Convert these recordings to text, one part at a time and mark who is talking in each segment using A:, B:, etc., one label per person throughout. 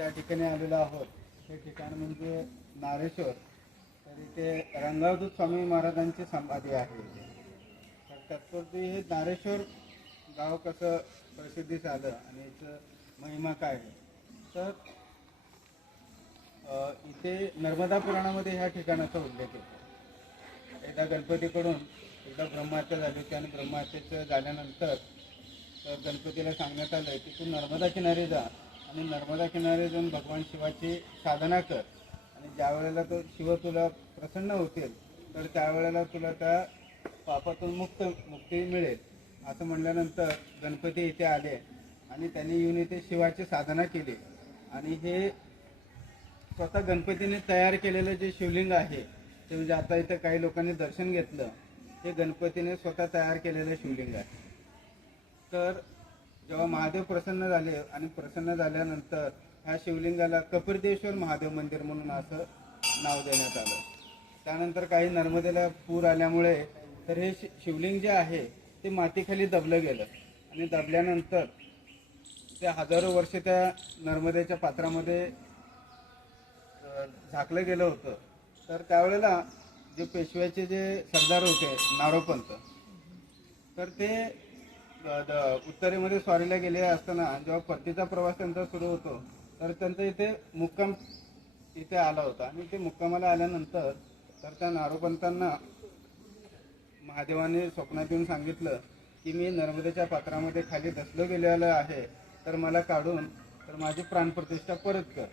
A: ज्या ठिकाणी आलेलो आहोत. हे ठिकाण म्हणजे नारेश्वर. तर इथे रंगावधूत स्वामी महाराजांची समाधी आहे. तर तत्पूर्वी हे नारेश्वर गाव कसं प्रसिद्धीस आलं आणि याचं महिमा काय? आहे तर इथे नर्मदा पुराणामध्ये ह्या ठिकाणाचा उल्लेख आहे. एकदा गणपतीकडून एकदा ब्रह्महत्या झाली होती आणि ब्रह्महत्येचं झाल्यानंतर तर गणपतीला सांगण्यात आलं की तू नर्मदा किनारी जा. आणि नर्मदा किनारे जाऊन भगवान शिवाची साधना कर. आणि ज्या वेळेला तो शिव तुला प्रसन्न होतील तर त्यावेळेला तुला त्या पापातून मुक्त मुक्ती मिळेल. असं म्हणल्यानंतर गणपती इथे आले आणि त्यांनी येऊन इथे शिवाची साधना केली. आणि हे स्वतः गणपतीने तयार केलेलं जे शिवलिंग आहे ते म्हणजे आता इथं काही लोकांनी दर्शन घेतलं हे गणपतीने स्वतः तयार केलेलं शिवलिंग आहे. तर जेव्हा महादेव प्रसन्न झाले आणि प्रसन्न झाल्यानंतर ह्या शिवलिंगाला कपिरदेश्वर महादेव मंदिर म्हणून असं नाव देण्यात आलं. त्यानंतर काही नर्मदेला पूर आल्यामुळे तर हे शि- शिवलिंग जे आहे ते मातीखाली दबलं गेलं. आणि दबल्यानंतर ते हजारो वर्ष त्या नर्मदेच्या पात्रामध्ये झाकलं गेलं होतं. तर त्यावेळेला जे पेशव्याचे जे सरदार होते नारोपंत तर ते उत्तरेमध्ये स्वारीला गेले असताना जेव्हा परतीचा प्रवास त्यांचा सुरू होतो तर त्यांचा इथे मुक्काम इथे आला होता. आणि ते मुक्कामाला आल्यानंतर तर त्या नारोपंतांना महादेवाने स्वप्नात येऊन सांगितलं की मी नर्मदेच्या पात्रामध्ये खाली दसलं गेलेलं आहे तर मला काढून तर माझी प्राणप्रतिष्ठा परत कर.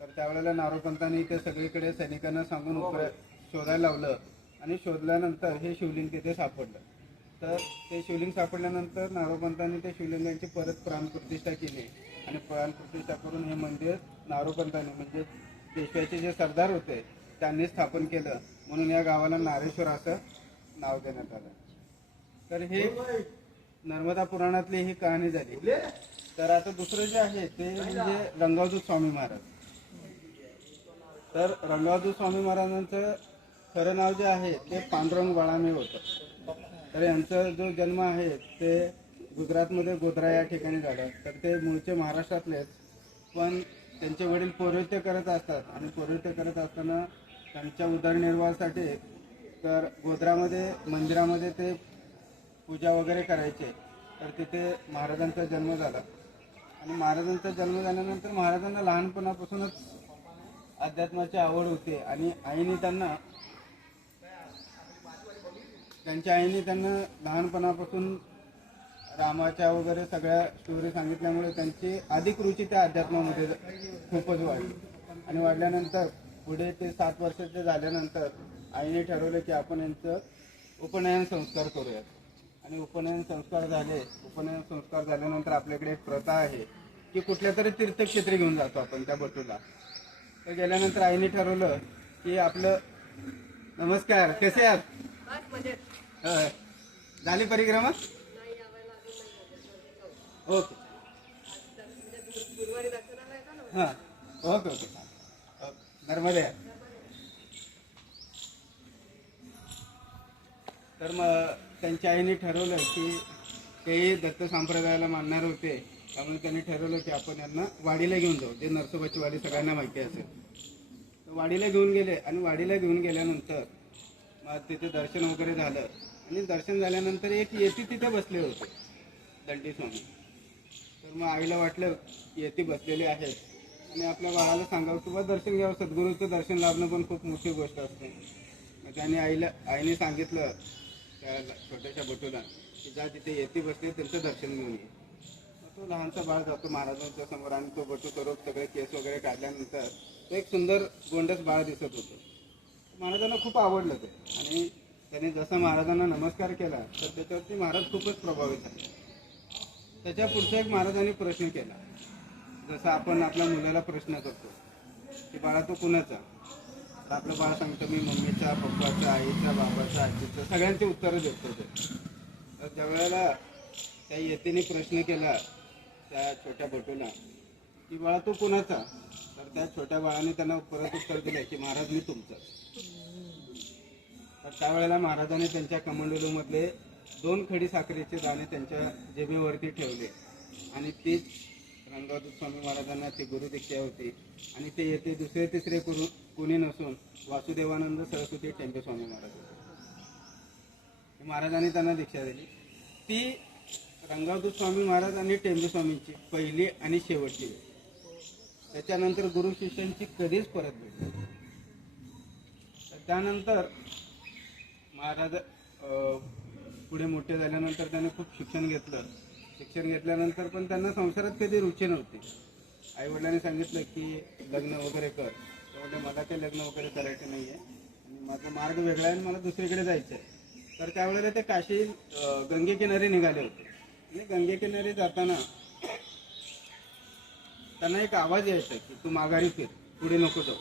A: तर त्यावेळेला नारोपंतांनी इथे सगळीकडे सैनिकांना सांगून उपर शोधायला लावलं. आणि शोधल्यानंतर हे शिवलिंग तिथे सापडलं. तर ते शिवलिंग सापडल्यानंतर नारोपंतांनी ते शिवलिंगांची परत प्राणप्रतिष्ठा केली. आणि प्राणप्रतिष्ठा करून हे मंदिर नारोपंतांनी म्हणजे पेशव्याचे जे सरदार होते त्यांनी स्थापन केलं. म्हणून या गावाला नारेश्वर असं नाव देण्यात आलं. तर हे नर्मदा पुराणातली ही कहाणी झाली. तर आता दुसरं जे आहे ते म्हणजे रंगावजू स्वामी महाराज. तर रंगावजू स्वामी महाराजांचं खरं नाव जे आहे ते पांडुरंग बाळामे होतं. तर यांचा जो जन्म आहे ते गुजरातमध्ये गोधरा या ठिकाणी झाला. तर ते मूळचे महाराष्ट्रातलेच पण त्यांचे वडील पौरोहित्य करत असतात आणि पौरोहित्य करत असताना त्यांच्या उदरनिर्वाहासाठी तर गोधरामध्ये मंदिरामध्ये ते पूजा वगैरे करायचे. तर तिथे महाराजांचा जन्म झाला. आणि महाराजांचा जन्म झाल्यानंतर महाराजांना लहानपणापासूनच अध्यात्माची आवड होती. आणि आईने त्यांना त्यांच्या आईने त्यांना लहानपणापासून रामाच्या वगैरे सगळ्या स्टोरी सांगितल्यामुळे त्यांची अधिक रुची त्या अध्यात्मामध्ये खूपच वाढली. आणि वाढल्यानंतर पुढे ते सात वर्षाचे झाल्यानंतर आईने ठरवलं की आपण यांचं उपनयन संस्कार करूयात. आणि उपनयन संस्कार झाले. उपनयन संस्कार झाल्यानंतर आपल्याकडे एक प्रथा आहे की कुठल्या तरी तीर्थक्षेत्री घेऊन जातो आपण त्या बटूला तर गेल्यानंतर आईने ठरवलं की आपलं नमस्कार कसे आहात?
B: म्हणजे
A: होय. झाली परिक्रमा? ओके. हां. Okay okay. ओके. नर्मदे तर मग त्यांच्या आईने ठरवलं की तेही दत्त संप्रदायाला मानणार होते. त्यामुळे त्यांनी ठरवलं की आपण यांना वाडीला घेऊन जाऊ जे नरसोबाची वाडी सगळ्यांना माहिती असेल. तर वाडीला घेऊन गेले आणि वाडीला घेऊन गेल्यानंतर मग तिथे दर्शन वगैरे झालं. आणि दर्शन झाल्यानंतर एक येती तिथे बसले होते दंडी स्वामी तर मग आईला वाटलं येती बसलेले आहेत. आणि आपल्या बाळाला सांगावं किंवा दर्शन घ्यावं सद्गुरूचं दर्शन लाभणं पण खूप मोठी गोष्ट असते. मग त्याने आईला आईने सांगितलं त्या छोट्याशा बटूला की जा तिथे येती बसले त्यांचं दर्शन घेऊन ये. तो लहानसा बाळ जातो महाराजांच्या समोर आणि तो बटू करून सगळे केस वगैरे काढल्यानंतर तो एक सुंदर गोंडस बाळ दिसत होतं. महाराजांना खूप आवडलं ते. आणि त्याने जसा महाराजांना नमस्कार केला तर त्याच्यावरती महाराज खूपच प्रभावित झाले. त्याच्या पुढचा एक महाराजांनी प्रश्न केला. जसं आपण आपल्या मुलाला प्रश्न करतो की बाळा तो कुणाचा? तर आपलं बाळ सांगतं मी मम्मीचा पप्पाचा आईचा बाबाचा आजीचा सगळ्यांची उत्तरं देतो ते. तर ज्या वेळेला त्या येतीने प्रश्न केला त्या छोट्या बटूला की बाळा तो कुणाचा? तर त्या छोट्या बाळाने त्यांना परत उत्तर दिलं की महाराज मी तुमचा. तर त्यावेळेला महाराजांनी त्यांच्या कमंडलूमधले दोन खडी साखरेचे दाणे त्यांच्या जेबेवरती ठेवले. आणि तीच रंगावत स्वामी महाराजांना ती गुरुदीक्षा होती. आणि ते येथे दुसरे तिसरे गुरु कुणी नसून वासुदेवानंद सरस्वती टेंबे स्वामी महाराज होते. महाराजांनी त्यांना दीक्षा दिली. ती रंगावत स्वामी महाराज आणि टेंबे स्वामींची पहिली आणि शेवटची त्याच्यानंतर गुरु शिष्यांची कधीच परत भेट त्यानंतर महाराज पुढे मोठे झाल्यानंतर त्यांनी खूप शिक्षण घेतलं. शिक्षण घेतल्यानंतर पण त्यांना संसारात कधी रुची नव्हती. आईवडिलांनी सांगितलं की लग्न वगैरे कर. त्यामुळे मला ते लग्न वगैरे करायचं नाही आहे आणि माझा मार्ग वेगळा आहे आणि मला दुसरीकडे जायचं आहे तर त्यावेळेला ते काशी गंगे किनारी निघाले होते. आणि गंगे गंगेकिनारी जाताना त्यांना एक आवाज यायचा की तू माघारी फिर. पुढे नको जाऊ.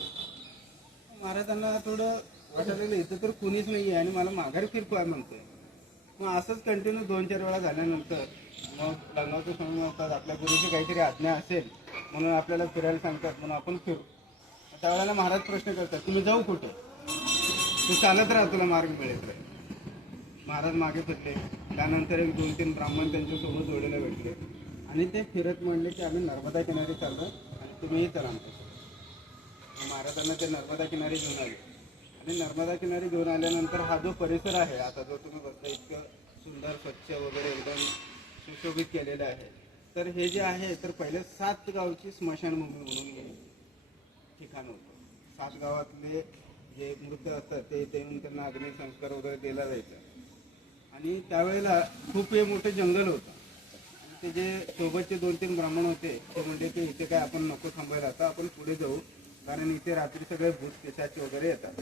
A: महाराजांना थोडं वाटायला लागलं इथं तर कुणीच नाही आहे आणि मला माघारी फिरतो आहे म्हणतोय. मग असंच कंटिन्यू दोन चार वेळा झाल्यानंतर मग लग्नाचं स्वामी म्हणतात आपल्या गुरुची काहीतरी आज्ञा असेल म्हणून आपल्याला फिरायला सांगतात म्हणून आपण फिरू. त्यावेळेला महाराज प्रश्न करतात तुम्ही जाऊ कुठे? तू चालत राहा तुला मार्ग मिळेल महाराज मागे फिरले त्यानंतर एक दोन तीन ब्राह्मण त्यांच्यासोबत जोडीला भेटले. आणि ते फिरत म्हणले की आम्ही नर्मदा किनारी चाललो आणि तुम्हीही चला आमच्यासोबत. महाराजांना ते नर्मदा किनारी घेऊन आले. आणि नर्मदा किनारी घेऊन आल्यानंतर हा जो परिसर आहे आता जो तुम्ही बघता इतकं सुंदर स्वच्छ वगैरे एकदम सुशोभित केलेलं आहे. तर हे जे आहे तर पहिले सात गावची स्मशानभूमी म्हणून हे ठिकाण होतं. सात गावातले जे मृत असतात ते इथे येऊन त्यांना अग्निसंस्कार वगैरे दिला जायचा. आणि त्यावेळेला खूप हे मोठं जंगल होतं. ते जे सोबतचे दोन तीन ब्राह्मण होते ते म्हणजे की इथे काय आपण नको थांबायला आता आपण पुढे जाऊ. कारण इथे रात्री सगळे भूत पिशाच वगैरे येतात.